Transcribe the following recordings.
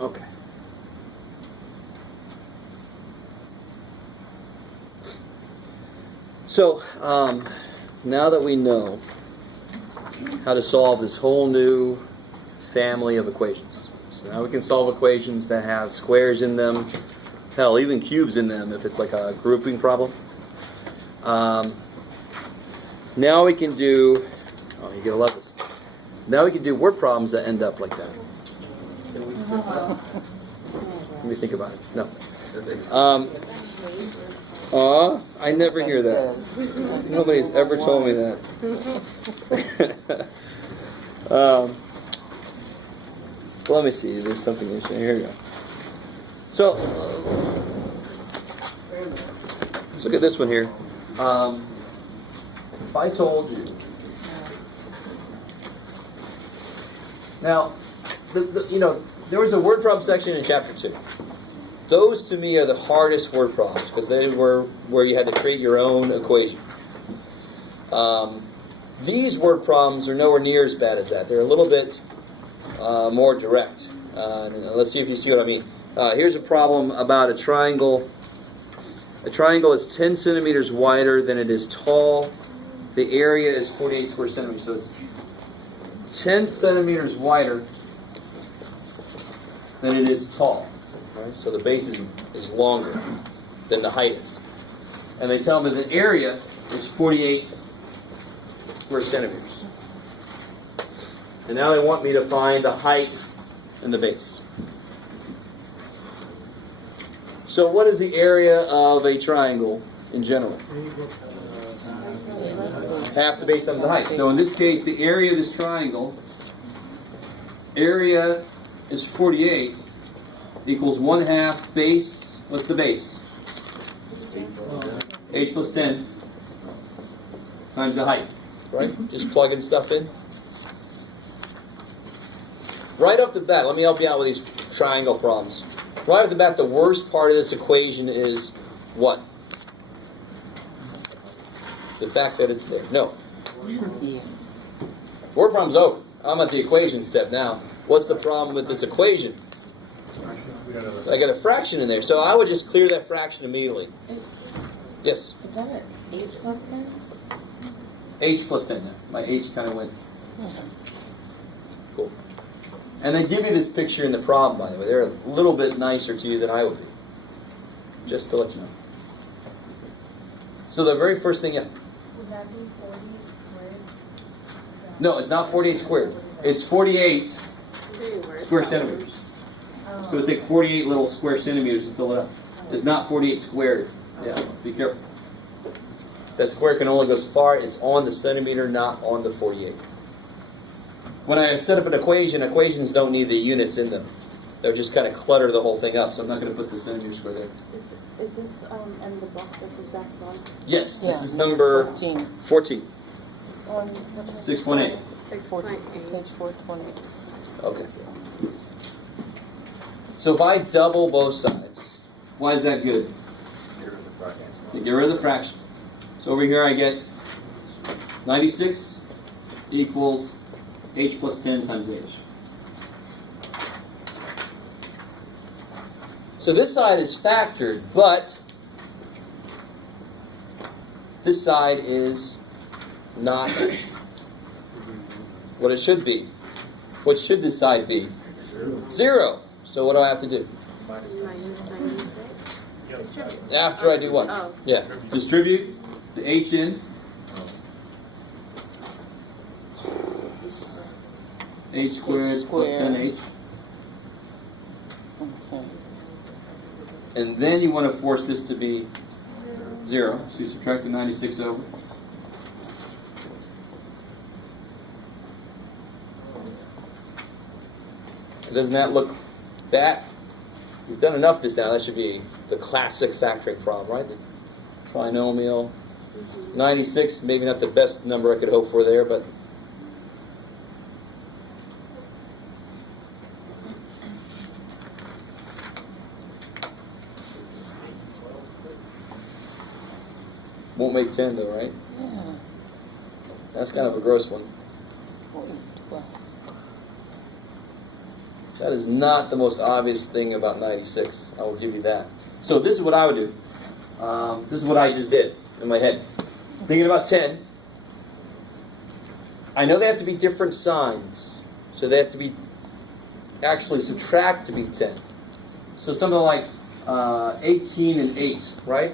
Okay. So, now that we know how to solve this whole new family of equations, so now we can solve equations that have squares in them, hell, even cubes in them if it's like a grouping problem. Now we can do, oh, you're going to love this. Now we can do word problems that end up like that. Let me think about it. No. I never hear that. Nobody's ever told me that. Let me see. There's something interesting. Here we go. So, let's look at this one here. If I told you. Now, there was a word problem section in chapter 2. Those to me are the hardest word problems because they were where you had to create your own equation. These word problems are nowhere near as bad as that. They're a little bit more direct. Let's see if you see what I mean. Here's a problem about a triangle. A triangle is 10 centimeters wider than it is tall. The area is 48 square centimeters. So it's 10 centimeters wider than it is tall. Right? So the base is longer than the height is. And they tell me the area is 48 square centimeters. And now they want me to find the height and the base. So what is the area of a triangle in general? Half the base times the height. So in this case, the area of this triangle, area is 48 equals 1/2 base. What's the base? H plus 10 times the height. Right? Just plugging stuff in. Right off the bat, let me help you out with these triangle problems. Right off the bat, the worst part of this equation is what? The fact that it's there. No. Word problem's over. I'm at the equation step now. What's the problem with this equation? I got a fraction in there, so I would just clear that fraction immediately. Yes? Is that an H plus 10? H plus 10 now. My H kind of went. Cool. And they give you this picture in the problem, by the way. They're a little bit nicer to you than I would be. Just to let you know. So the very first thing... Would that be 48 squared? No, it's not 48 squared. It's 48 square centimeters. So it'd take 48 little square centimeters to fill it up. It's not 48 squared. Yeah, be careful. That square can only go as far. It's on the centimeter, not on the 48. When I set up an equation, equations don't need the units in them. They'll just kind of clutter the whole thing up. So I'm not going to put the centimeter square there. Is this in the book, this exact one? Yes, this is number 14. 6.8. 6.8. Page 420. Okay. So if I double both sides, why is that good? You get rid of the fraction. So over here I get 96 equals H plus 10 times H. So this side is factored, but this side is not what it should be. What should this side be? 0. So what do I have to do? Minus 96. Distribute. After I do what? Oh. Yeah. Distribute the H in. H squared plus 10H. Okay. And then you want to force this to be 0. So you subtract the 96 over. Doesn't that look that? We've done enough of this now. That should be the classic factoring problem, right? The trinomial. 96, maybe not the best number I could hope for there, but won't make 10 though, right? Yeah. That's kind of a gross one. That is not the most obvious thing about 96. I will give you that. So this is what I would do. This is what I just did in my head. Thinking about 10. I know they have to be different signs. So they have to be actually subtract to be 10. So something like 18 and 8, right?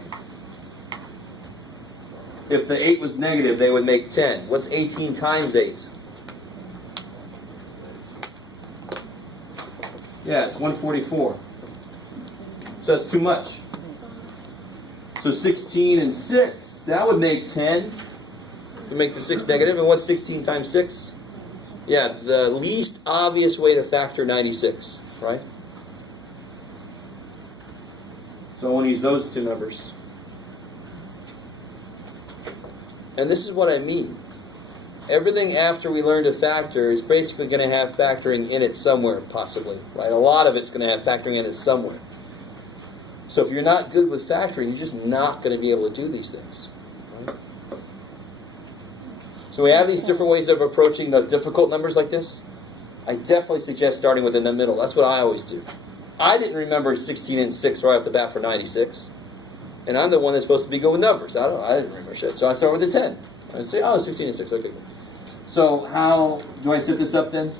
If the 8 was negative, they would make 10. What's 18 times 8? Yeah, it's 144. So that's too much. So 16 and 6, that would make 10. To make the 6 negative, and what's 16 times 6? Yeah, the least obvious way to factor 96, right? So I want to use those two numbers. And this is what I mean. Everything after we learn to factor is basically going to have factoring in it somewhere, possibly. Right? A lot of it's going to have factoring in it somewhere. So if you're not good with factoring, you're just not going to be able to do these things. Right? So we have these different ways of approaching the difficult numbers like this. I definitely suggest starting with in the middle. That's what I always do. I didn't remember 16 and 6 right off the bat for 96. And I'm the one that's supposed to be good with numbers. I didn't remember shit. So I start with a 10. I say, 16 and 6. Okay, good. So how do I set this up then?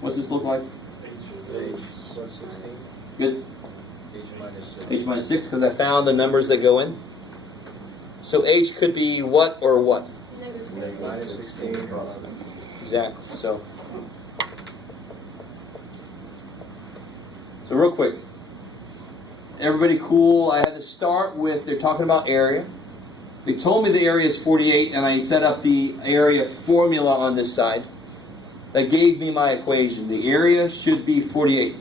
What's this look like? H plus 16. Good. H minus 6. H minus 6, because I found the numbers that go in. So H could be what or what? Minus 16. Exactly. So real quick. Everybody cool? I had to start with, they're talking about area. They told me the area is 48, and I set up the area formula on this side. That gave me my equation. The area should be 48.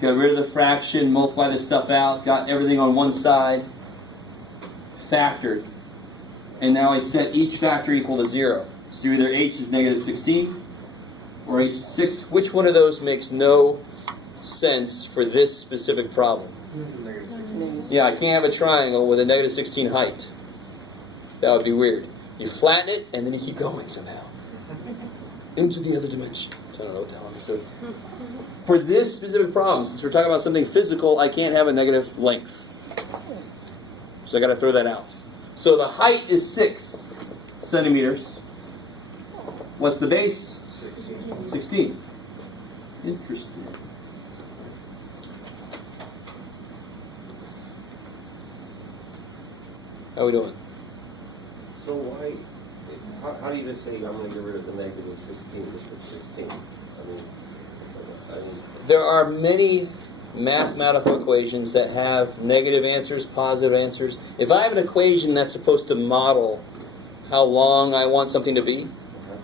Got rid of the fraction, multiply this stuff out, got everything on one side, factored. And now I set each factor equal to 0. So either h is negative 16 or h is 6. Which one of those makes no sense for this specific problem? Yeah, I can't have a triangle with a negative 16 height. That would be weird. You flatten it, and then you keep going somehow. Into the other dimension. I don't know what the hell I'm saying. For this specific problem, since we're talking about something physical, I can't have a negative length. So I got to throw that out. So the height is 6 centimeters. What's the base? 16. Interesting. How are we doing? So why, how do you just say I'm going to get rid of the negative 16, just put 16? I mean, there are many mathematical equations that have negative answers, positive answers. If I have an equation that's supposed to model how long I want something to be,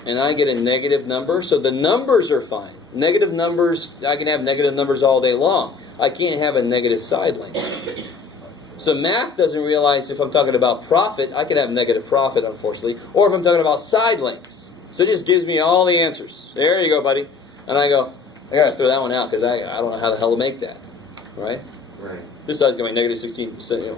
and I get a negative number, so the numbers are fine. Negative numbers, I can have negative numbers all day long. I can't have a negative side length. So math doesn't realize if I'm talking about profit, I can have negative profit, unfortunately, or if I'm talking about side lengths. So it just gives me all the answers. There you go, buddy. And I go, I got to throw that one out because I don't know how the hell to make that. Right? right. This side's going to be negative 16%.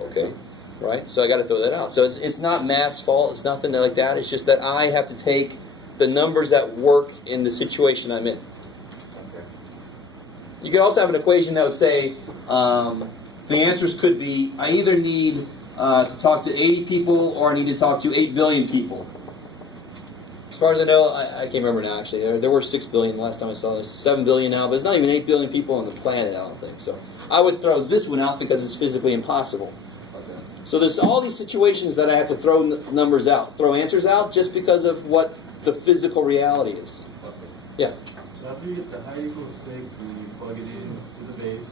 Okay. Right? So I got to throw that out. So it's not math's fault. It's nothing like that. It's just that I have to take the numbers that work in the situation I'm in. Okay. You can also have an equation that would say the answers could be, I either need to talk to 80 people or I need to talk to 8 billion people. As far as I know, I can't remember now actually. There were 6 billion the last time I saw this. 7 billion now, but it's not even 8 billion people on the planet, I don't think. So I would throw this one out because it's physically impossible. Okay. So there's all these situations that I have to throw numbers out, throw answers out just because of what the physical reality is. Okay. Yeah. So after you get the height equals 6 and then you plug it in to the base,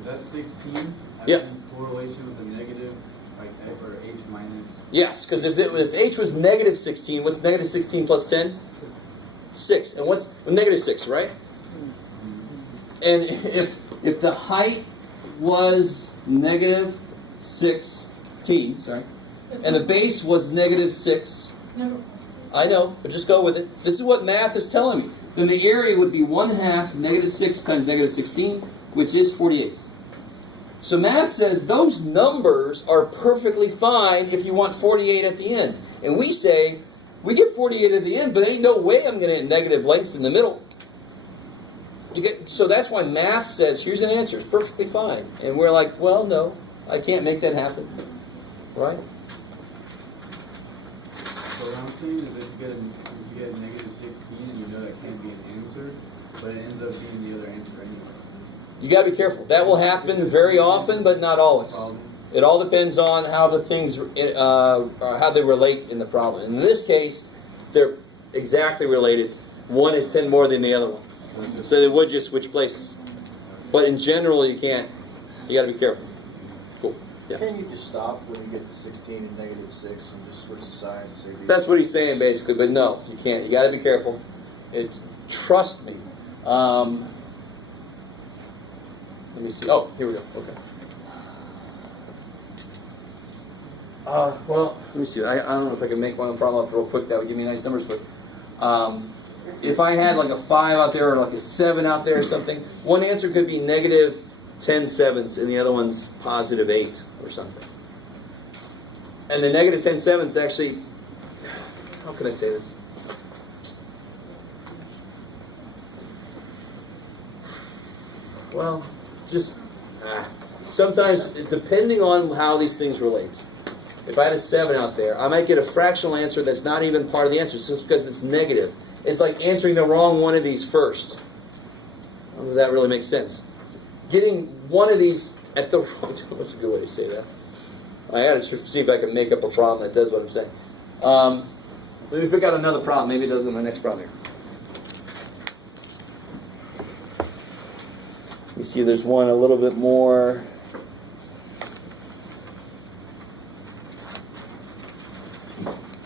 is that 16 Yeah. having correlation with the negative, like or h minus? Yes, because if h was negative 16, what's negative 16 plus 10? 6. And what's negative 6, right? And if the height was negative 16, sorry, and the base was negative 6, I know, but just go with it. This is what math is telling me. Then the area would be 1/2 negative 6 times negative 16, which is 48. So math says those numbers are perfectly fine if you want 48 at the end. And we say We get 48 at the end, but ain't no way I'm going to get negative lengths in the middle. So that's why math says, here's an answer. It's perfectly fine. And we're like, well, no, I can't make that happen. Right? So what I'm saying is that you get a negative 16 and you know that can't be an answer, but it ends up being the other answer anyway. You got to be careful. That will happen very often, but not always. It all depends on how the things, how they relate in the problem. In this case, they're exactly related. One is 10 more than the other one. So they would just switch places. But in general, you can't. You got to be careful. Cool. Yeah. Can you just stop when you get to 16 and negative 6 and just switch the signs and say these? That's what he's saying basically, but no, you can't. You got to be careful. Trust me. Let me see. Oh, here we go. Okay. Well, let me see. I don't know if I can make one problem up real quick. That would give me nice numbers, but if I had like a 5 out there or like a 7 out there or something, one answer could be negative 10 sevenths and the other one's positive 8 or something. And the negative 10 sevenths actually, how can I say this? Well, just sometimes, depending on how these things relate. If I had a 7 out there, I might get a fractional answer that's not even part of the answer, just because it's negative. It's like answering the wrong one of these first. I don't know if that really makes sense. Getting one of these at the wrong time, what's a good way to say that? I got to see if I can make up a problem that does what I'm saying. Let me pick out another problem. Maybe it does in my next problem here. Let me see if there's one a little bit more.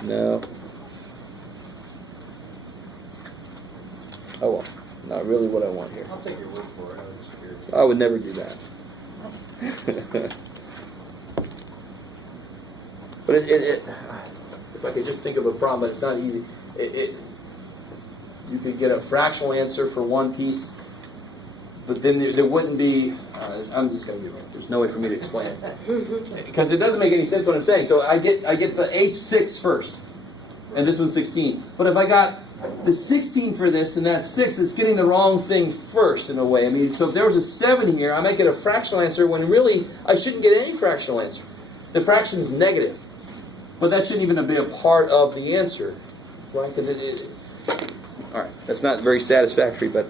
No. Oh well, not really what I want here. I'll take your word for it. I'm just curious. I would never do that. But if I could just think of a problem, but it's not easy. You could get a fractional answer for one piece, but then there wouldn't be. I'm just going to give it. There's no way for me to explain it because it doesn't make any sense what I'm saying. So I get the H6 first, and this one's 16. But if I got the 16 for this and that's 6, it's getting the wrong thing first in a way. I mean, so if there was a 7 here, I might get a fractional answer when really I shouldn't get any fractional answer. The fraction is negative, but that shouldn't even be a part of the answer, right? Because all right, that's not very satisfactory, but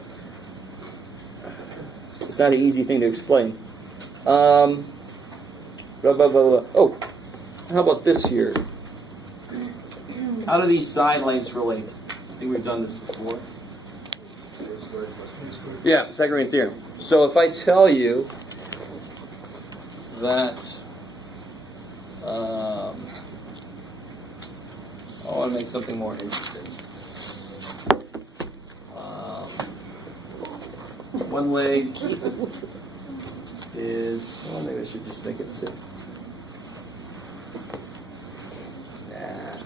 it's not an easy thing to explain. Blah, blah, blah, blah. Oh, how about this here? How do these side lengths relate? I think we've done this before. Yeah, Pythagorean theorem. So if I tell you that, I want to make something more interesting. One leg is, well, maybe I should just make it sit. Nah.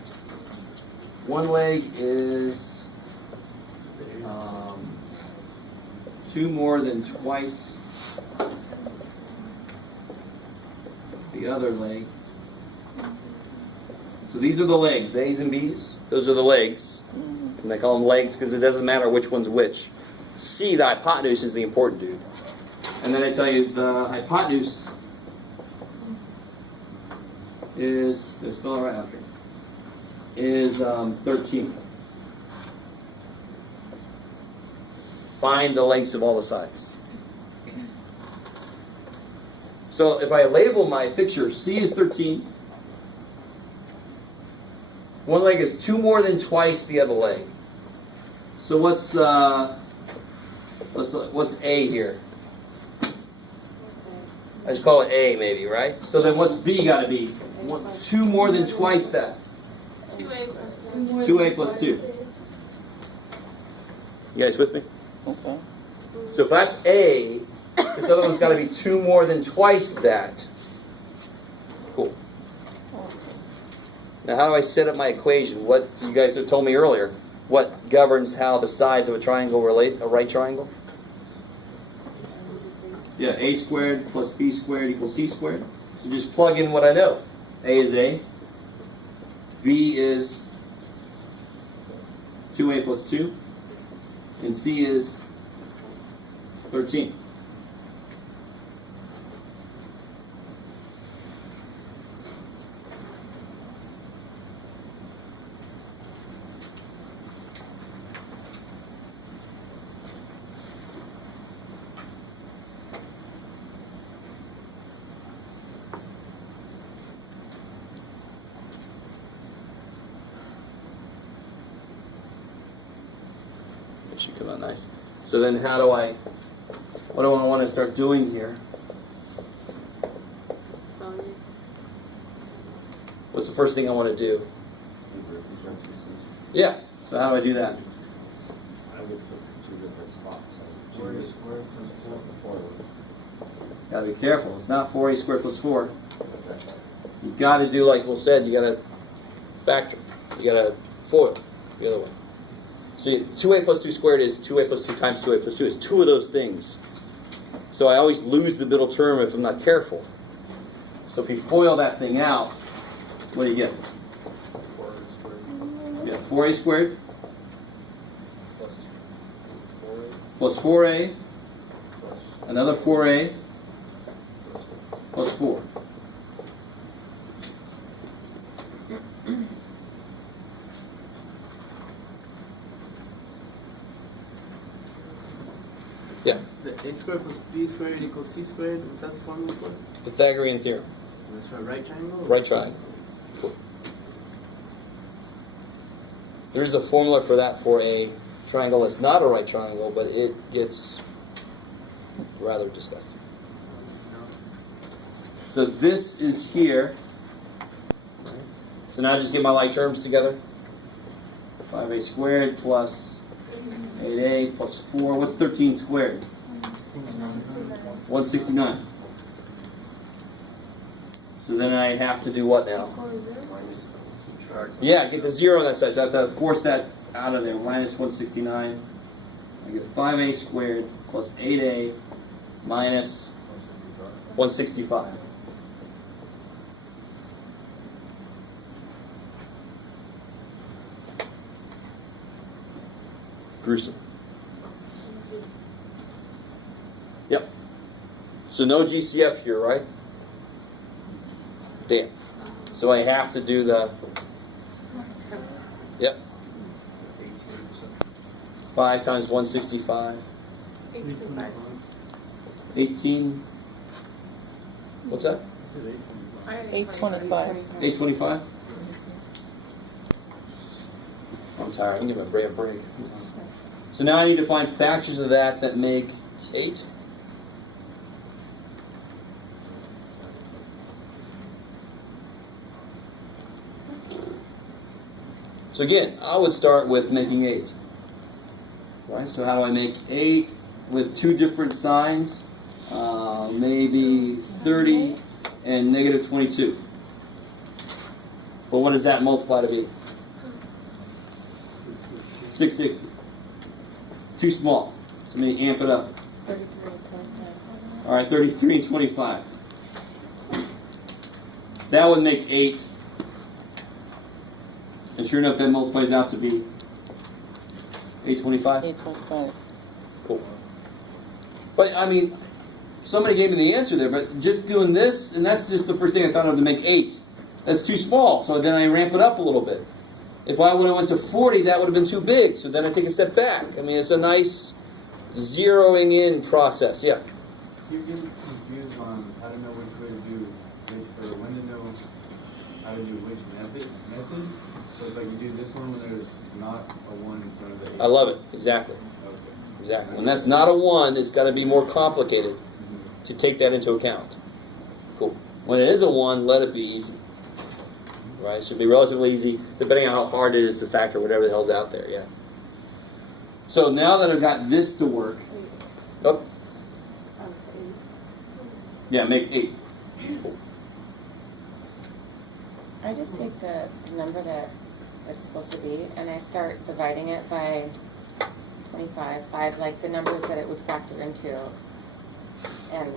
One leg is 2 more than twice the other leg. So these are the legs, A's and B's. Those are the legs. And they call them legs because it doesn't matter which one's which. C, the hypotenuse, is the important dude. And then I tell you the hypotenuse is, let's spell it right out here, is 13. Find the lengths of all the sides. So if I label my picture, C is 13. One leg is 2 more than twice the other leg. So what's A here? I just call it A maybe, right? So then what's B got to be? 2 more than twice that. 2A plus 2. You guys with me? Okay. So if that's A, this other one's got to be 2 more than twice that. Cool. Now how do I set up my equation? What you guys have told me earlier. What governs how the sides of a triangle relate, a right triangle? Yeah, A squared plus B squared equals C squared. So just plug in what I know. A is A. B is 2a plus 2. And c is 13. It should come out nice. So then what do I want to start doing here? What's the first thing I want to do? Yeah, so how do I do that? I would look at two different spots. Where is the formula? Gotta be careful. It's not 4a squared plus 4. You gotta do like Will said, you gotta factor. You gotta FOIL the other way. So 2a plus 2 squared is 2a plus 2 times 2a plus 2. It's two of those things. So I always lose the middle term if I'm not careful. So if you FOIL that thing out, what do you get? 4a squared plus 4a, another 4a plus 4. Yeah. The a squared plus b squared equals c squared. Is that the formula for it? Pythagorean theorem. That's for a right triangle? Right triangle. There's a formula for that for a triangle that's not a right triangle, but it gets rather disgusting. So this is here. So now I just get my like terms together. 5a squared plus 8a plus 4. What's 13 squared? 169. So then I have to do what now? Yeah, get the 0 on that side. So I have to force that out of there. Minus 169. I get 5a squared plus 8a minus 165. Gruesome. Yep. So no GCF here, right? Damn. So I have to do the... Yep. 5 times 165. 18. What's that? 825. 825? I'm tired. I can give my brain a break. So now I need to find factors of that make 8. So again, I would start with making 8. Right? So how do I make 8 with two different signs? Maybe 30 and negative 22. But what does that multiply to be? 660. Too small. So let me amp it up. 33 and 25. All right, 33 and 25. That would make 8. And sure enough, that multiplies out to be 825. 825. Cool. But, I mean, somebody gave me the answer there, but just doing this, and that's just the first thing I thought of to make 8. That's too small, so then I ramp it up a little bit. If I would have went to 40, that would have been too big, so then I take a step back. I mean, it's a nice zeroing in process. Yeah? You're getting confused on how to know which way to do which, or when to know how to do which method. So it's like you do this one when there's not a 1 in front of the 8. I love it. Exactly. Okay. Exactly. When that's not a 1, it's got to be more complicated to take that into account. Cool. When it is a 1, let it be easy. Right? It should be relatively easy, depending on how hard it is to factor whatever the hell's out there. Yeah. So now that I've got this to work, oh, yeah, make 8. Cool. I just take the number that it's supposed to be, and I start dividing it by 25, like the numbers that it would factor into. And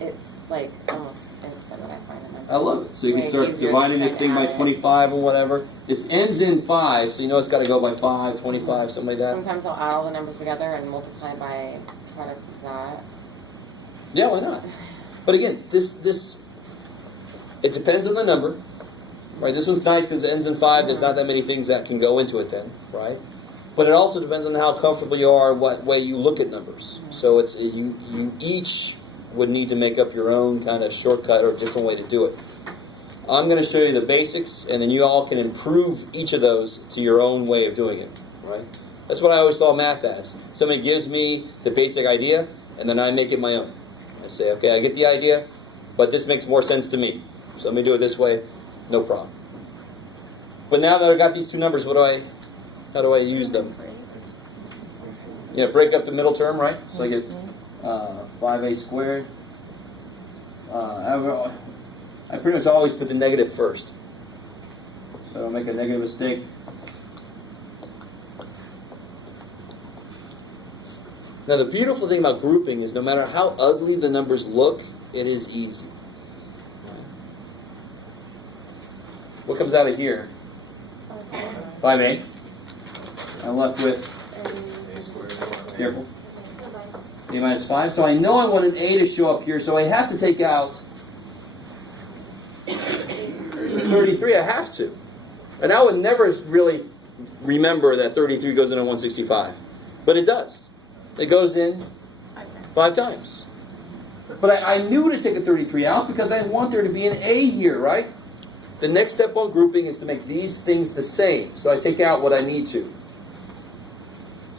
it's like almost instant when I find a number. I love it. So you can Way start easier to dividing this type thing by out. 25 or whatever. This ends in 5, so you know it's got to go by 5, 25, something like that. Sometimes I'll add all the numbers together and multiply by products of that. Yeah, why not? But again, this it depends on the number, right? This one's nice because it ends in 5. There's not that many things that can go into it then, right? But it also depends on how comfortable you are, what way you look at numbers. So it's you each would need to make up your own kind of shortcut or different way to do it. I'm going to show you the basics, and then you all can improve each of those to your own way of doing it, right? That's what I always saw math as. Somebody gives me the basic idea, and then I make it my own. I say, okay, I get the idea, but this makes more sense to me. So let me do it this way, no problem. But now that I got these two numbers, how do I use them? Break up the middle term, right? So I get 5a squared. I pretty much always put the negative first. So I don't make a negative mistake. Now the beautiful thing about grouping is no matter how ugly the numbers look, it is easy. What comes out of here? 5a. I'm left with, careful, a minus 5. So I know I want an a to show up here, so I have to take out 33. I have to. And I would never really remember that 33 goes into 165. But it does. It goes in 5 times. But I knew to take a 33 out because I want there to be an a here, right? The next step on grouping is to make these things the same. So I take out what I need to.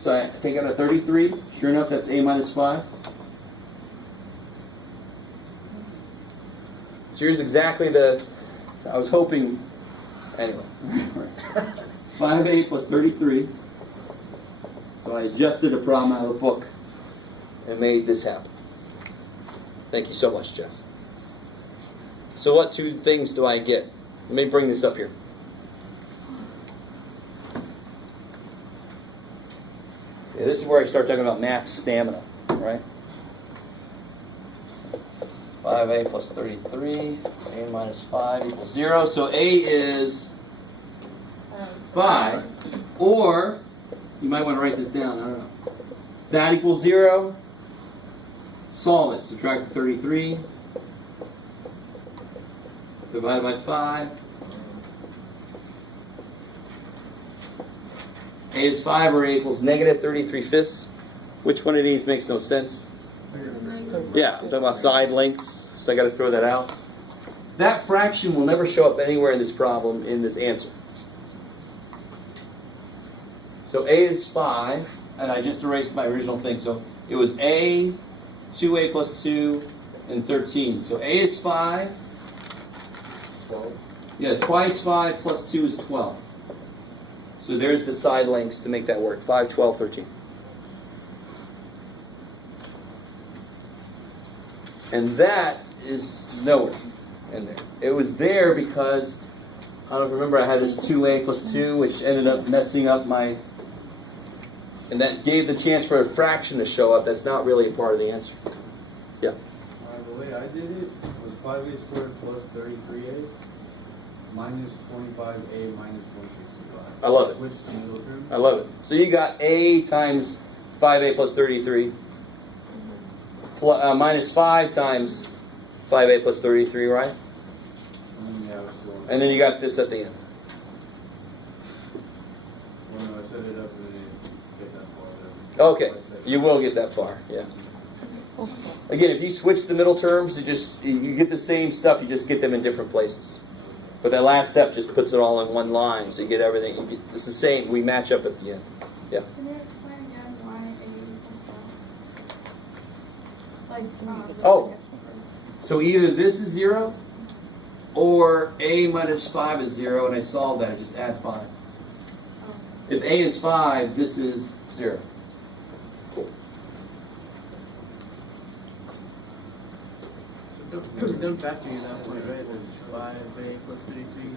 So I take out a 33. Sure enough, that's a minus 5. So here's exactly I was hoping, anyway. 5a plus 33. So I adjusted a problem out of the book and made this happen. Thank you so much, Jeff. So what 2 things do I get? Let me bring this up here. Yeah, this is where I start talking about math stamina, right? 5a plus 33, a minus 5 equals 0. So a is 5, or you might want to write this down, I don't know. That equals 0. Solve it. Subtract the 33. Divided by 5. A is 5 or a equals negative 33/5. Which one of these makes no sense? Yeah, I'm talking about side lengths, so I got to throw that out. That fraction will never show up anywhere in this problem, in this answer. So a is 5, and I just erased my original thing. So it was a, 2a plus 2, and 13. So a is 5. 12. Yeah, twice 5 plus 2 is 12. So there's the side lengths to make that work. 5, 12, 13. And that is nowhere in there. It was there because, I don't remember, I had this 2a plus 2, which ended up messing up my... And that gave the chance for a fraction to show up. That's not really a part of the answer. Yeah. The way I did it was 5a squared plus 33a minus 25a minus 165. I love it. Switch the middle term. I love it. So you got a times 5a plus 33 minus 5 times 5a plus 33, right? And then you got this at the end. Well, no, I set it up and then get that far there. Okay, you will get that far, yeah. Again, if you switch the middle terms, you get the same stuff, you just get them in different places. But that last step just puts it all in one line, so you get everything. It's the same, we match up at the end. Yeah. Can you explain again why a equals that? Oh. So either this is 0, or a minus 5 is 0, and I solve that, I just add 5. If a is 5, this is 0. Cool. It don't factor you that point, right? 5a plus 33.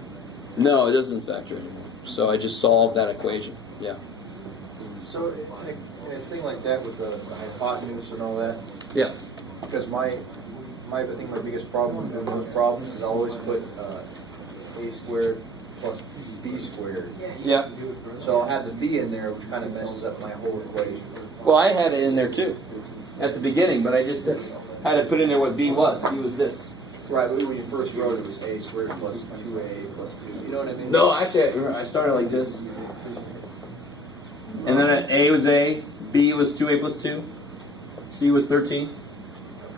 No, it doesn't factor anymore. So I just solved that equation. Yeah. So, in a thing like that with the hypotenuse and all that, Yeah. because my I think my biggest problem with those problems is I always put a squared plus b squared. Yeah. So I'll have the b in there, which kind of messes up my whole equation. Well, I had it in there too, at the beginning, but I just had to put in there what b was. B was this. Right, but when you first wrote it was a squared plus 2a plus 2. You know what I mean? No, actually, I started like this. And then a was a, b was 2a plus 2, c was 13.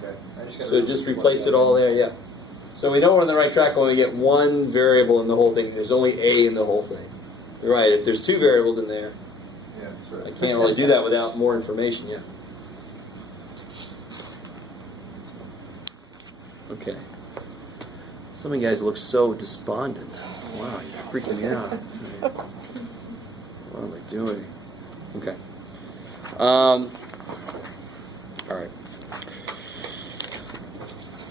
Okay. I just gotta So just replace it all there, yeah. So we know we're on the right track when we get one variable in the whole thing. There's only a in the whole thing. You're right, if there's two variables in there, Yeah, that's I right. can't really do that without more information, yeah. Okay. Some of you guys look so despondent. Wow, you're freaking me out. What am I doing? Okay. All right.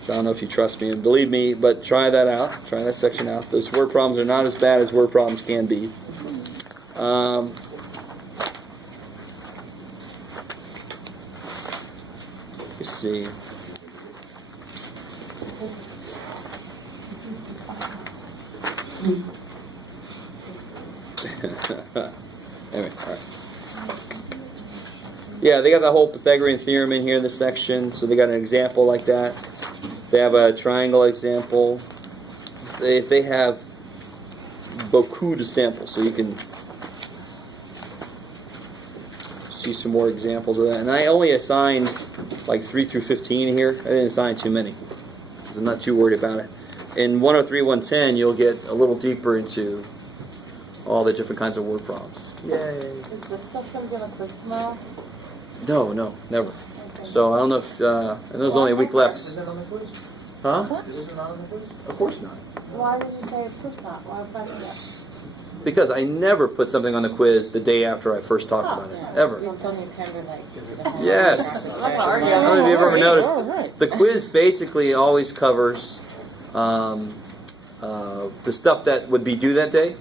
So I don't know if you trust me and believe me, but try that out. Try that section out. Those word problems are not as bad as word problems can be. Let's see. Anyway, all right. Yeah, they got the whole Pythagorean theorem in here in this section, so they got an example like that. They have a triangle example. They have beaucoup de samples, so you can see some more examples of that. And I only assigned like 3 through 15 here. I didn't assign too many because I'm not too worried about it. In 103, 110, you'll get a little deeper into all the different kinds of word problems. Yay! Is this stuff going to quiz tomorrow? No, never. Okay. So I don't know if, and there's only a week left. Is this on the quiz? Huh? Is this not on the quiz? Of course not. Why did you say of course not? Why would I forget? Because I never put something on the quiz the day after I first talked about it. Ever. You still need time to like. Yes. I'm not gonna argue. I don't know if you've ever noticed. The quiz basically always covers the stuff that would be due that day.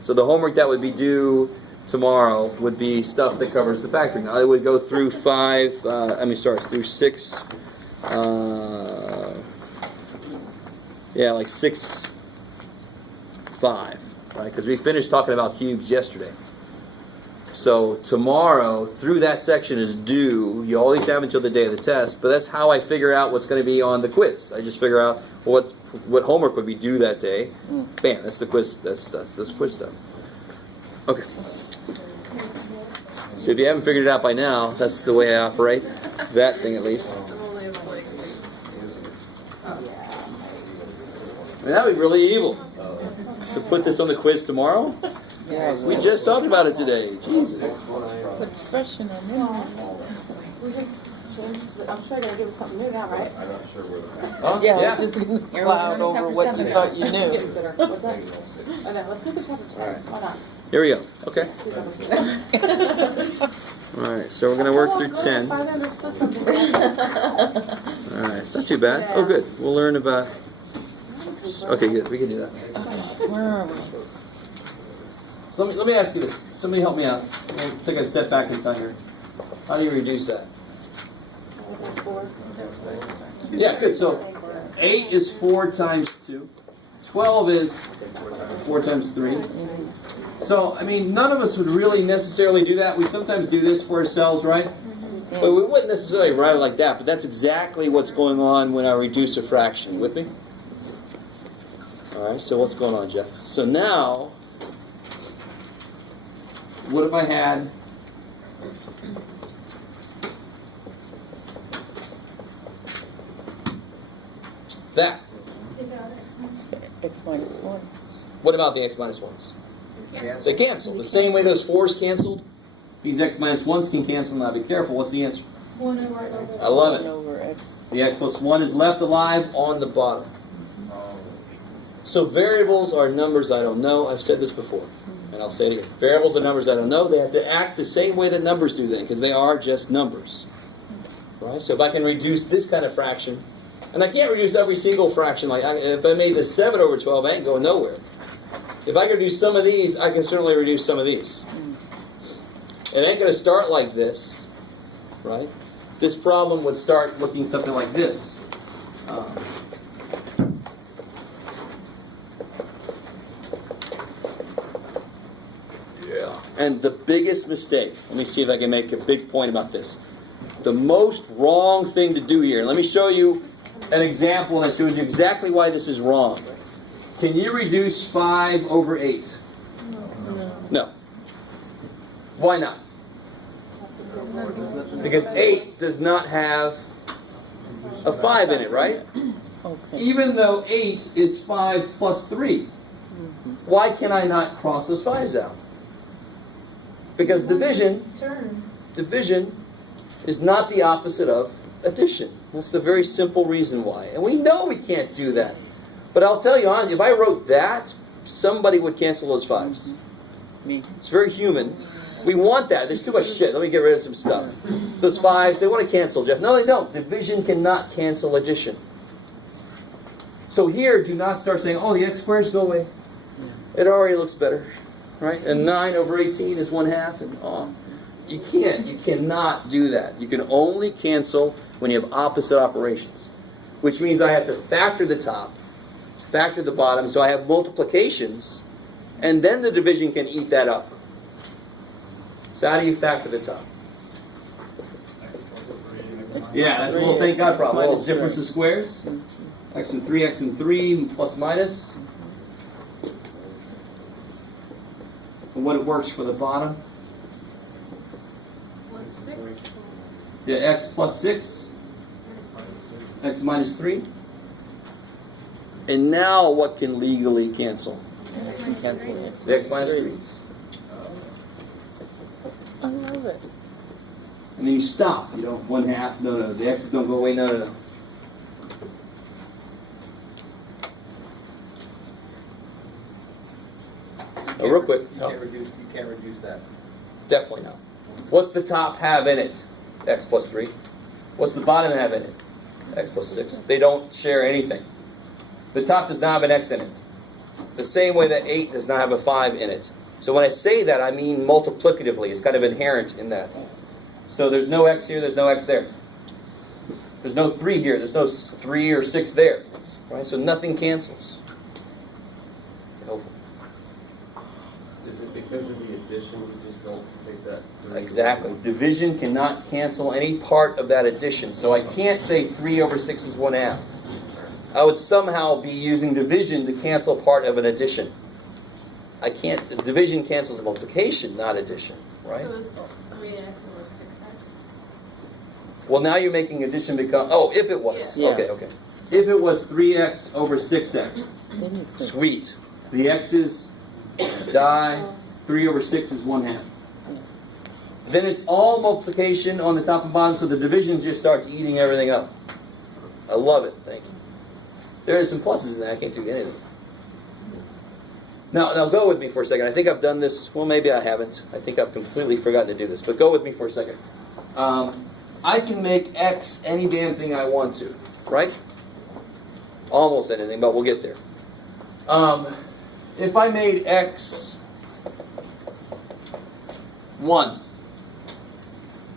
So the homework that would be due tomorrow would be stuff that covers the factoring. I would go through through 6. Like 6, 5, right? Because we finished talking about cubes yesterday. So tomorrow, through that section is due. You always have until the day of the test, but that's how I figure out what's going to be on the quiz. I just figure out what homework would be due that day. Bam, that's the quiz. That's quiz stuff. Okay. So if you haven't figured it out by now, that's the way I operate. That thing, at least. I mean, that would be really evil to put this on the quiz tomorrow. We just talked about it today. Jesus. What's fresh in our memory? We just changed. I'm sure they're giving something new now, right? I'm not sure where the. Huh? Yeah, we just loud over what you thought you knew. What's that? Okay, let's look at chapter 10. Why not? Here we go. Okay. All right. So we're going to work through 10. I understood something. All right. It's not too bad. Oh, good. We'll learn about. Okay, good. We can do that. Where are we? So let me ask you this. Somebody help me out. I'll take a step back in time here. How do you reduce that? Yeah, good. So 8 is 4 times 2. 12 is 4 times 3. So, I mean, none of us would really necessarily do that. We sometimes do this for ourselves, right? But we wouldn't necessarily write it like that. But that's exactly what's going on when I reduce a fraction. You with me? All right, so what's going on, Jeff? So now, what if I had that? X minus 1. What about the x minus 1s? They cancel. The same way those 4s canceled, these x minus 1s can cancel. Now be careful. What's the answer? 1 over X. I love 1 it. over X. The x plus 1 is left alive on the bottom. So variables are numbers I don't know. I've said this before, and I'll say it again. Variables are numbers I don't know. They have to act the same way that numbers do then, because they are just numbers. Right? So if I can reduce this kind of fraction, and I can't reduce every single fraction. Like if I made this 7 over 12, I ain't going nowhere. If I can reduce some of these, I can certainly reduce some of these. It ain't going to start like this, right? this problem would start looking something like this. Yeah. And the biggest mistake, let me see if I can make a big point about this. The most wrong thing to do here, let me show you an example that shows you exactly why this is wrong. Can you reduce 5 over 8? No. Why not? Because 8 does not have a 5 in it, right? Okay. Even though 8 is 5 plus 3. Why can I not cross those 5s out? Because division is not the opposite of addition. That's the very simple reason why. And we know we can't do that. But I'll tell you honestly, if I wrote that, somebody would cancel those 5s. Me. It's very human. We want that. There's too much shit. Let me get rid of some stuff. Those 5s, they want to cancel, Jeff. No, they don't. Division cannot cancel addition. So here, do not start saying, oh, the x squares go away. It already looks better. Right? And 9 over 18 is 1/2. And you can't. You cannot do that. You can only cancel when you have opposite operations. Which means I have to factor the top, factor the bottom, so I have multiplications, and then the division can eat that up. So how do you factor the top? Yeah, that's a little thank God problem. A little difference in squares. X and 3, plus minus. And what it works for the bottom? Yeah, x plus 6. X minus 3. And now what can legally cancel? Cancel The x minus 3. I love it. And then you stop. You don't 1/2. No. The x's don't go away. No. Oh, real quick. You can't reduce that. Definitely not. What's the top have in it? X plus 3. What's the bottom have in it? X plus 6. They don't share anything. The top does not have an x in it. The same way that 8 does not have a 5 in it. So when I say that, I mean multiplicatively. It's kind of inherent in that. So there's no x here, there's no x there. There's no 3 here, there's no 3 or 6 there. Right? So nothing cancels. Is it because of the addition, you just don't take that? Exactly. Division cannot cancel any part of that addition. So I can't say 3 over 6 is 1/2. I would somehow be using division to cancel part of an addition. I can't. Division cancels multiplication, not addition, right? It was 3x over 6x. Well, now you're making addition become. Oh, if it was. Yeah. Okay. If it was 3x over 6x, Then you put sweet. The x's die. 3 over 6 is 1/2. Then it's all multiplication on the top and bottom, so the divisions just starts eating everything up. I love it. Thank you. There are some pluses in that. I can't do anything. Now go with me for a second. I think I've done this. Well, maybe I haven't. I think I've completely forgotten to do this. But go with me for a second. I can make x any damn thing I want to, right? Almost anything, but we'll get there. If I made x 1,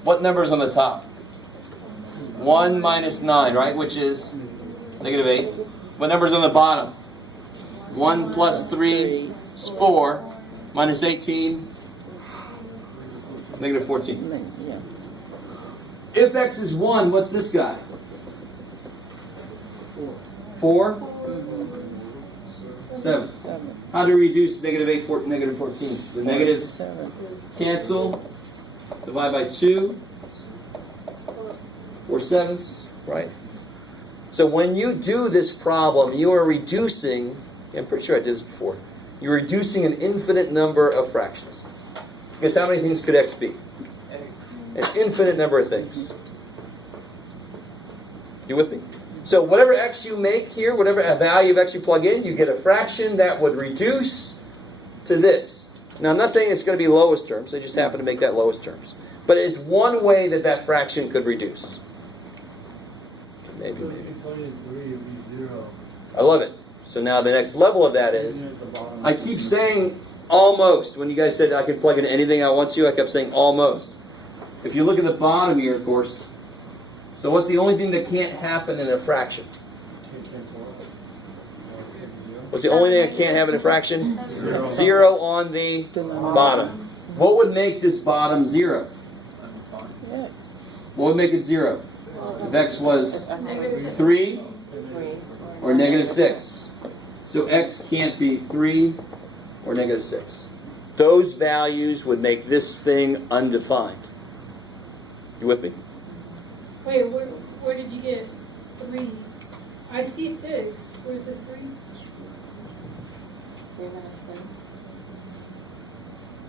what number is on the top? 1 minus 9, right? Which is -8. What number is on the bottom? 1 plus 3 is 4. Minus 18, -14. Yeah. If x is 1, what's this guy? 4? 7. 7. How do we reduce -8, -14? So the negatives 7. cancel. Divide by 2. 4 7ths, right? So when you do this problem, you are reducing, I'm pretty sure I did this before, you're reducing an infinite number of fractions. Guess how many things could x be? An infinite number of things. You with me? So whatever x you make here, whatever value of x you plug in, you get a fraction that would reduce to this. Now I'm not saying it's going to be lowest terms, I just happen to make that lowest terms. But it's one way that that fraction could reduce. Maybe. I love it. So now the next level of that is, I keep saying almost. When you guys said I can plug in anything I want to, I kept saying almost. If you look at the bottom here, of course, So what's the only thing that can't happen in a fraction? What's the only thing that can't happen in a fraction? 0 on the bottom. What would make this bottom 0? Yes. What would make it 0? If x was 3 or negative 6. So x can't be 3 or negative 6. Those values would make this thing undefined. You with me? Wait, where did you get 3? I see 6. Where's the 3? 3 minus 3.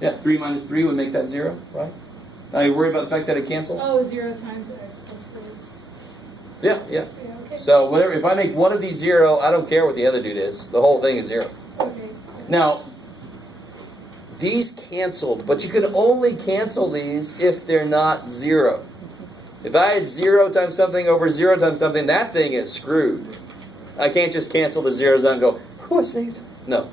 Yeah, 3 minus 3 would make that 0, right? Now you worry about the fact that it canceled? Oh, 0 times x plus 6. Yeah. Yeah, okay. So whatever, if I make one of these 0, I don't care what the other dude is. The whole thing is 0. Okay. Now, these canceled, but you can only cancel these if they're not 0. If I had 0 times something over 0 times something, that thing is screwed. I can't just cancel the zeros out and go, who I saved? No.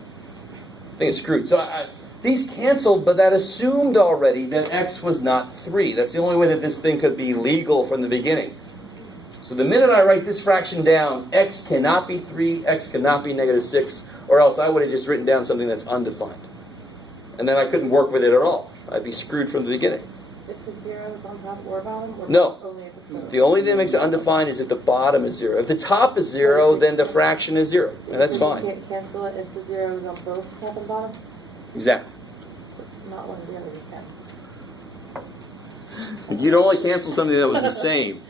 The thing is screwed. So these canceled, but that assumed already that x was not 3. That's the only way that this thing could be legal from the beginning. So the minute I write this fraction down, x cannot be 3, x cannot be negative 6, or else I would have just written down something that's undefined. And then I couldn't work with it at all. I'd be screwed from the beginning. If the 0 is on top or bottom? Or No. Only if it's The only thing that makes it undefined is if the bottom is 0. If the top is 0, then the fraction is 0. And that's So fine. You can't cancel it if the 0 is on both top and bottom? Exactly. Not one or the other, you can. You'd only cancel something that was the same.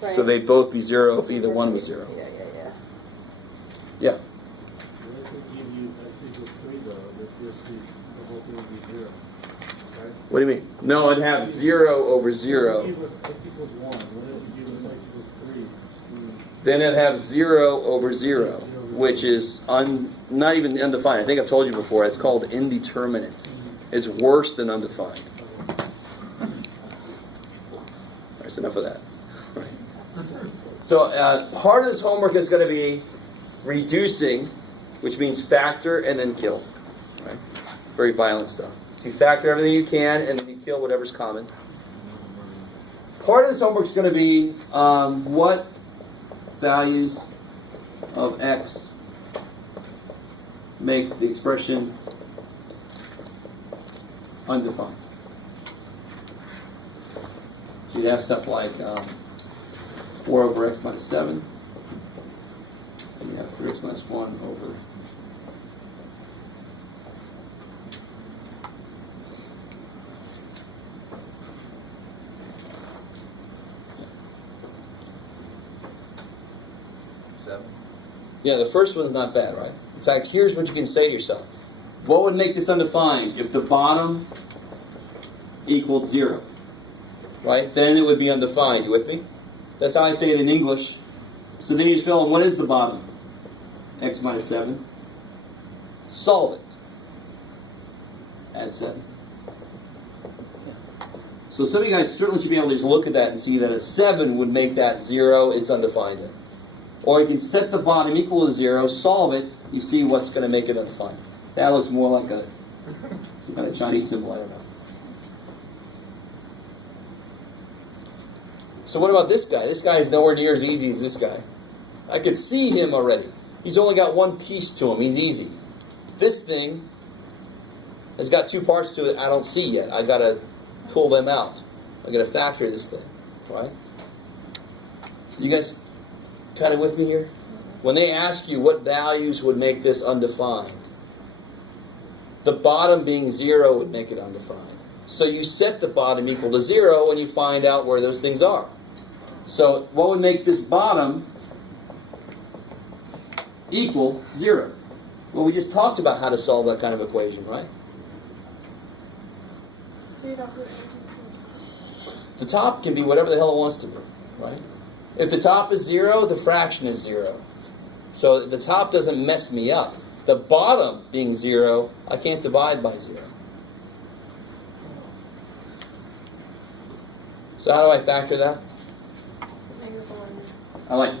Right. So they'd both be 0 if either one was 0. Yeah. Yeah. Well, if we give you x equals 3 though, the whole thing would be 0. Right? What do you mean? No, I'd have 0 over 0. Give us x equals 1. What if you give us x equals 3? Then I'd have 0 over 0, which is not even undefined. I think I've told you before, it's called indeterminate. It's worse than undefined. That's enough of that. So part of this homework is going to be reducing, which means factor and then kill. Right? Very violent stuff. You factor everything you can and then you kill whatever's common. Part of this homework is going to be what values of x make the expression undefined. So you'd have stuff like 4 over x minus 7. And you have 3x minus 1 over. Yeah, the first one's not bad, right? In fact, here's what you can say to yourself. What would make this undefined? If the bottom equaled 0, right? Then it would be undefined. You with me? That's how I say it in English. So then you just fill in, what is the bottom? X minus 7. Solve it. Add 7. So some of you guys certainly should be able to just look at that and see that a 7 would make that 0. It's undefined then. Or you can set the bottom equal to 0, solve it, you see what's going to make it undefined. That looks more like some kind of Chinese symbol, I don't know. So what about this guy? This guy is nowhere near as easy as this guy. I could see him already. He's only got one piece to him. He's easy. This thing has got 2 parts to it I don't see yet. I got to pull them out. I got to factor this thing, right? You guys kind of with me here? When they ask you what values would make this undefined, the bottom being 0 would make it undefined. So you set the bottom equal to 0 and you find out where those things are. So what would make this bottom equal 0? Well, we just talked about how to solve that kind of equation, right? So you don't put The top can be whatever the hell it wants to be, right? If the top is 0, the fraction is 0. So the top doesn't mess me up. The bottom being 0, I can't divide by 0. So how do I factor that? negative 1. I like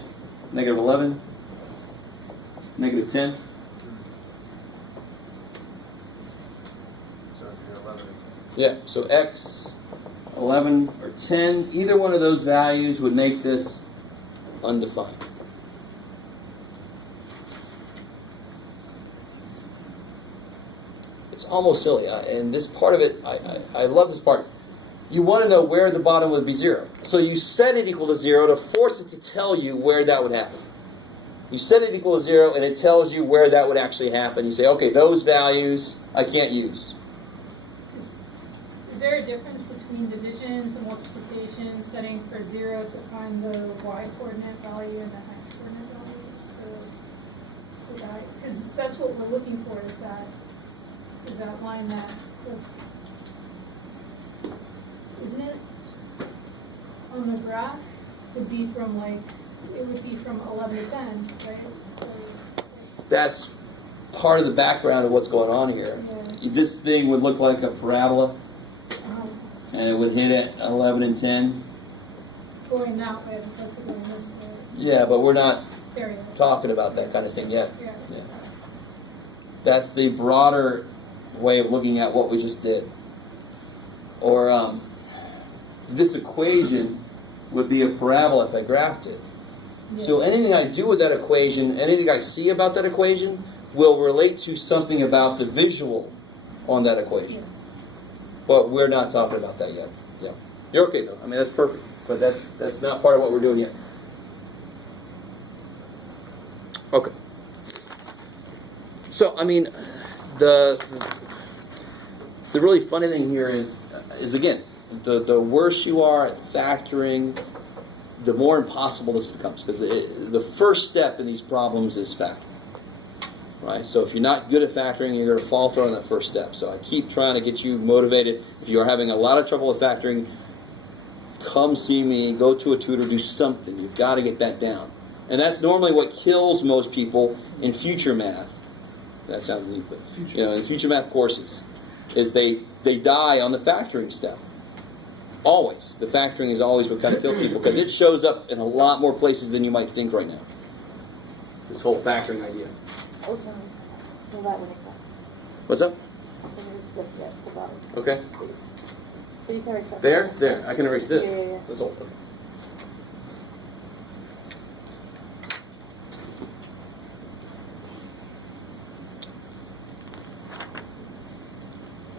negative 11, negative 10. So it's 11. Yeah, so x 11, or 10. Either one of those values would make this undefined. It's almost silly, and this part of it, I love this part. You want to know where the bottom would be 0. So you set it equal to 0 to force it to tell you where that would happen. You set it equal to 0, and it tells you where that would actually happen. You say, okay, those values I can't use. Is there a difference between division to multiplication, setting for 0 to find the y-coordinate value and the x-coordinate value? Because that's what we're looking for, is that line that was, isn't it, on the graph, would be from it would be from 11 to 10, right? That's part of the background of what's going on here. Yeah. This thing would look like a parabola, and it would hit at 11 and 10. Going that way as opposed to going this way. Yeah, but we're not There you go. talking about that kind of thing yet. Yeah. Yeah. That's the broader way of looking at what we just did. Or this equation would be a parabola if I graphed it. Yeah. So anything I do with that equation, anything I see about that equation, will relate to something about the visual on that equation. Yeah. But we're not talking about that yet. Yeah. You're okay though. I mean, that's perfect. But that's not part of what we're doing yet. Okay. So, I mean, the really funny thing here is again, the worse you are at factoring, the more impossible this becomes, because the first step in these problems is factoring, right? So if you're not good at factoring, you're going to falter on that first step. So I keep trying to get you motivated. If you are having a lot of trouble with factoring, come see me, go to a tutor, do something. You've got to get that down. And that's normally what kills most people in future math. That sounds neat, but in future math courses, is they die on the factoring step. Always. The factoring is always what kind of kills people, because it shows up in a lot more places than you might think right now. This whole factoring idea. What's up? Okay. There. I can erase this. Yeah. This whole thing.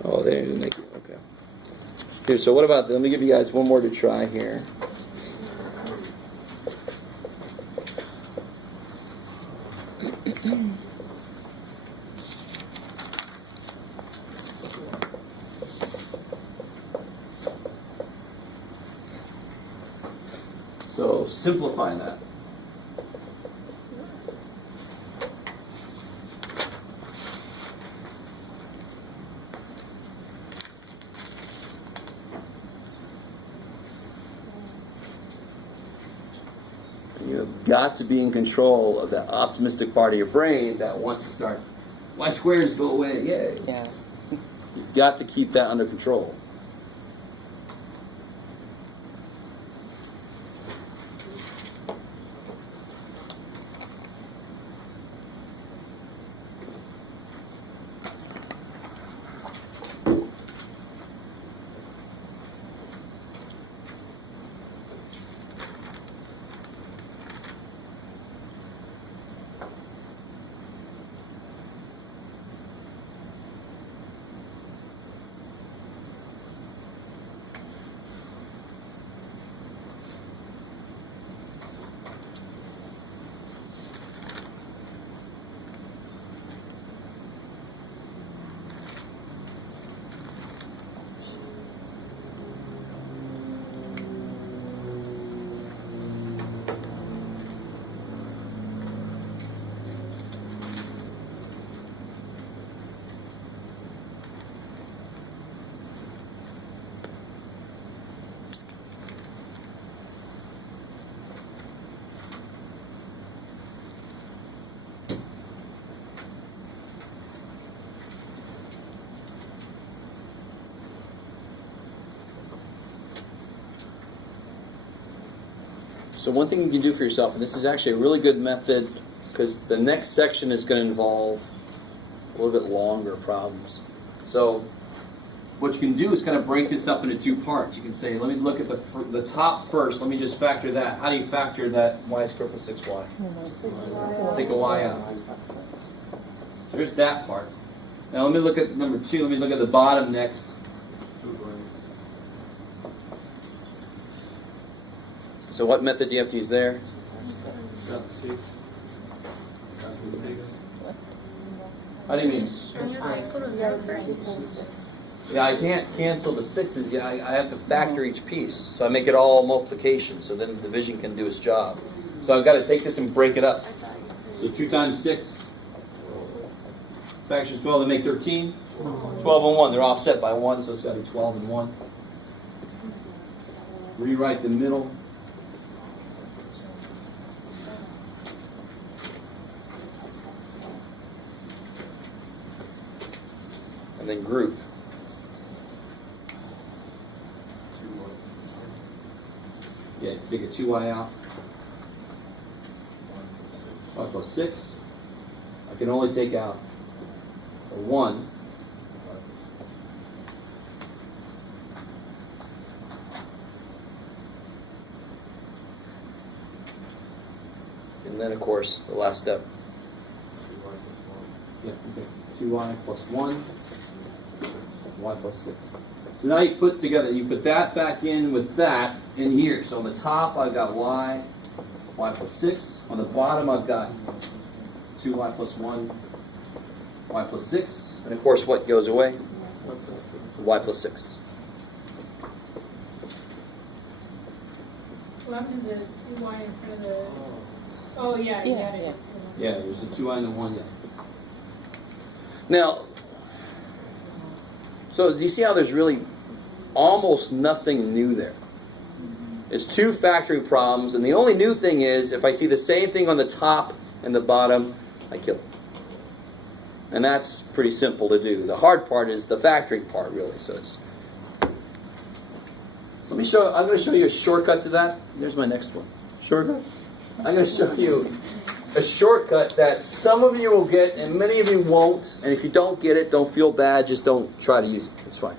Oh, there you make it. Okay. Here, so what about, let me give you guys one more to try here. So simplify that. You've got to be in control of that optimistic part of your brain that wants to start, my squares go away, yay. Yeah. You've got to keep that under control. So one thing you can do for yourself, and this is actually a really good method, because the next section is going to involve a little bit longer problems. So what you can do is kind of break this up into two parts. You can say, let me look at the top first. Let me just factor that. How do you factor that y squared plus 6y? Take a y out. There's that part. Now let me look at number 2. Let me look at the bottom next. So what method do you have to use there? How do you mean? Yeah, I can't cancel the 6's. Yeah, I have to factor each piece. So I make it all multiplication, so then the division can do its job. So I've got to take this and break it up. So 2 times 6 factors 12 to make 13. 12 and 1. They're offset by 1, so it's got to be 12 and 1. Rewrite the middle. And then group. Yeah, take a 2y out. Y plus 6. I can only take out a 1. And then, of course, the last step. Yeah, okay. 2y plus 1. Y plus 6. So now you put that back in with that in here. So on the top I've got y plus 6. On the bottom I've got 2y plus 1, y plus 6. And of course what goes away? Y plus 6. What happened to the 2y in front of the... Oh, yeah, you got it. Yeah, there's a 2y and a 1, yeah. Now, so do you see how there's really almost nothing new there? It's 2 factoring problems, and the only new thing is if I see the same thing on the top and the bottom, I kill it. And that's pretty simple to do. The hard part is the factoring part, really. So it's. I'm going to show you a shortcut to that. There's my next one. Shortcut. I'm going to show you a shortcut that some of you will get and many of you won't. And if you don't get it, don't feel bad. Just don't try to use it. It's fine.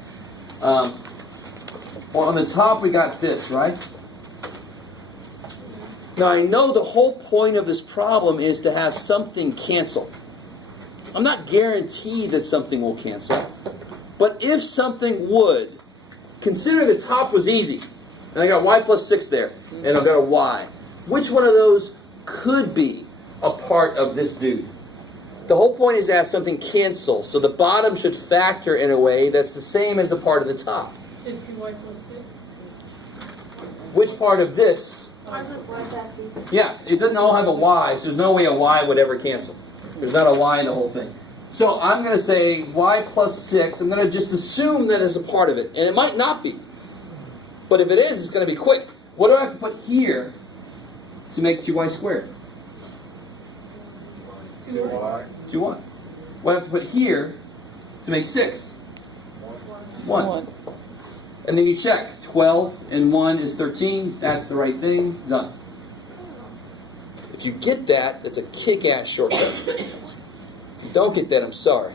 Well, on the top we got this, right? Now I know the whole point of this problem is to have something cancel. I'm not guaranteed that something will cancel. But if something would, consider the top was easy. And I got y plus 6 there. And I've got a y. Which one of those could be a part of this dude? The whole point is to have something cancel. So the bottom should factor in a way that's the same as a part of the top. The 2y plus 6. Which part of this? Yeah, it doesn't all have a y, so there's no way a y would ever cancel. There's not a y in the whole thing. So I'm going to say y plus 6. I'm going to just assume that it's a part of it. And it might not be. But if it is, it's going to be quick. What do I have to put here to make 2y squared? 2y. 2y. What do I have to put here to make 6? 1. And then you check. 12 and 1 is 13. That's the right thing. Done. If you get that, that's a kick-ass shortcut. If you don't get that, I'm sorry.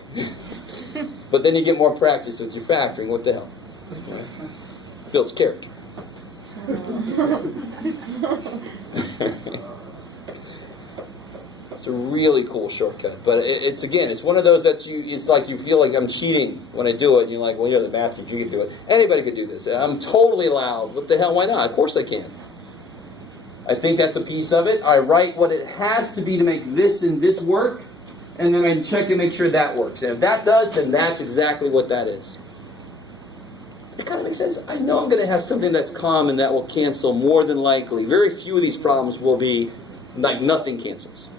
But then you get more practice with your factoring. What the hell? Builds character. It's a really cool shortcut, but it's one of those that it's like you feel like I'm cheating when I do it, and you're like, well, you're the master, you can do it. Anybody could do this. I'm totally allowed. What the hell, why not? Of course I can. I think that's a piece of it. I write what it has to be to make this and this work, and then I check and make sure that works. And if that does, then that's exactly what that is. It kind of makes sense. I know I'm going to have something that's common that will cancel more than likely. Very few of these problems will be like nothing cancels.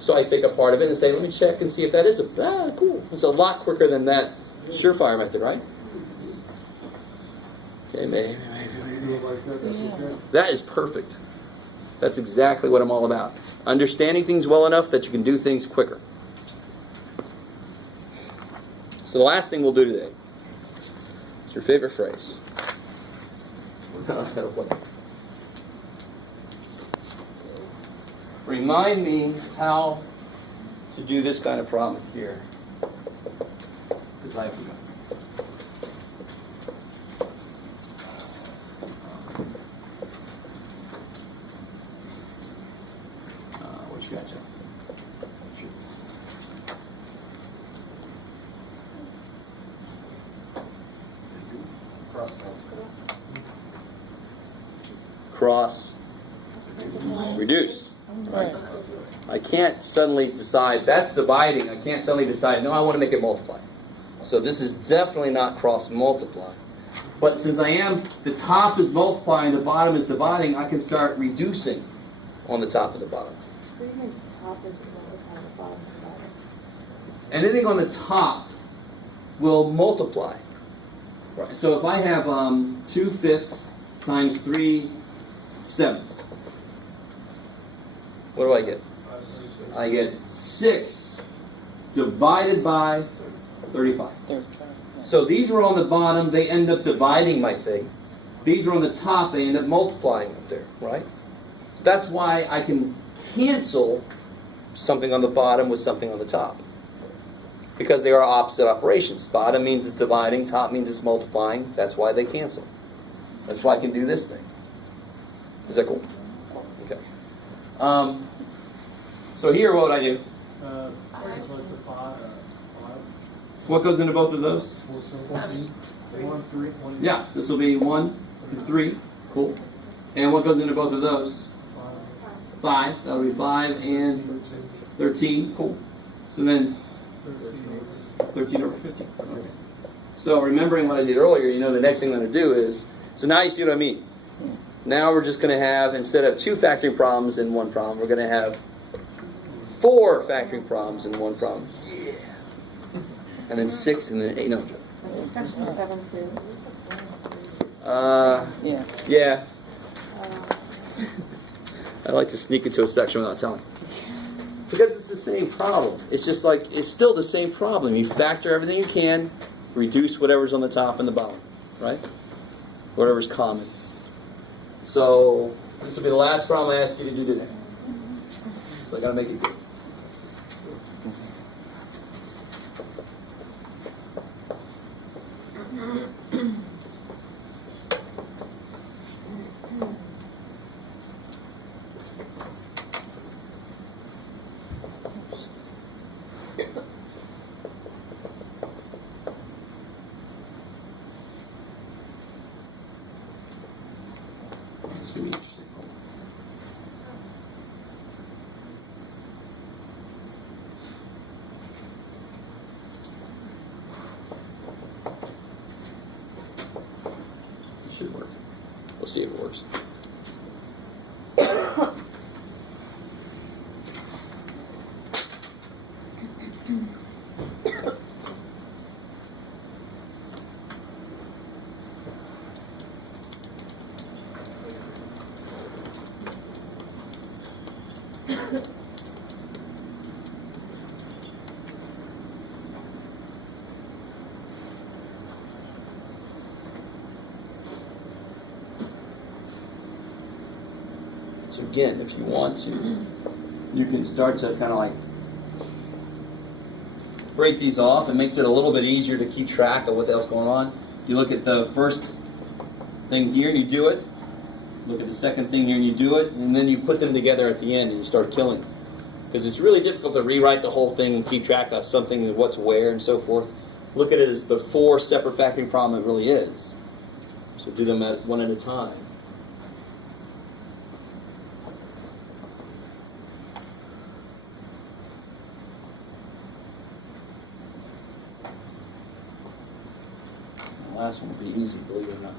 So I take a part of it and say, let me check and see if that is cool. It's a lot quicker than that surefire method, right? Okay, maybe. That is perfect. That's exactly what I'm all about. Understanding things well enough that you can do things quicker. So the last thing we'll do today. It's your favorite phrase. Remind me how to do this kind of problem here. Because I forgot. Cross, reduce. Right. I can't suddenly decide, that's dividing, I can't suddenly decide, no, I want to make it multiply. So this is definitely not cross multiply. But since the top is multiplying, the bottom is dividing, I can start reducing on the top and the bottom. Anything on the top will multiply. Right. So if I have 2/5 times 3/7, what do I get? I get 6 divided by 35. So these were on the bottom, they end up dividing my thing. These are on the top, they end up multiplying up there, right? So that's why I can cancel something on the bottom with something on the top. Because they are opposite operations. Bottom means it's dividing, top means it's multiplying. That's why they cancel. That's why I can do this thing. Is that cool? Okay. So here, what would I do? What goes into both of those? 1, 3, 1. Yeah, this will be 1 and 3. Cool. And what goes into both of those? 5. That'll be 5 and 13. Cool. So then 13 over 15. Okay. So remembering what I did earlier, the next thing I'm going to do is, so now you see what I mean. Now we're just going to have, instead of 2 factoring problems in one problem, we're going to have 4 factoring problems in one problem. Yeah. And then 6 and then 8. No. Is this section 7 too? Yeah. Yeah. I like to sneak into a section without telling. Because it's the same problem. It's just like, it's still the same problem. You factor everything you can, reduce whatever's on the top and the bottom, right? Whatever's common. So, this will be the last problem I ask you to do today. So I gotta make it good. It's gonna be interesting. It should work. We'll see if it works. So again, if you want to, you can start to kind of like break these off. It makes it a little bit easier to keep track of what the hell's going on. You look at the first thing here and you do it. Look at the second thing here and you do it. And then you put them together at the end and you start killing them. Because it's really difficult to rewrite the whole thing and keep track of something and what's where and so forth. Look at it as the 4 separate factoring problem it really is. So do them one at a time. The last one will be easy, believe it or not.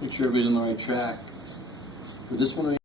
make sure everybody's on the right track. For this one right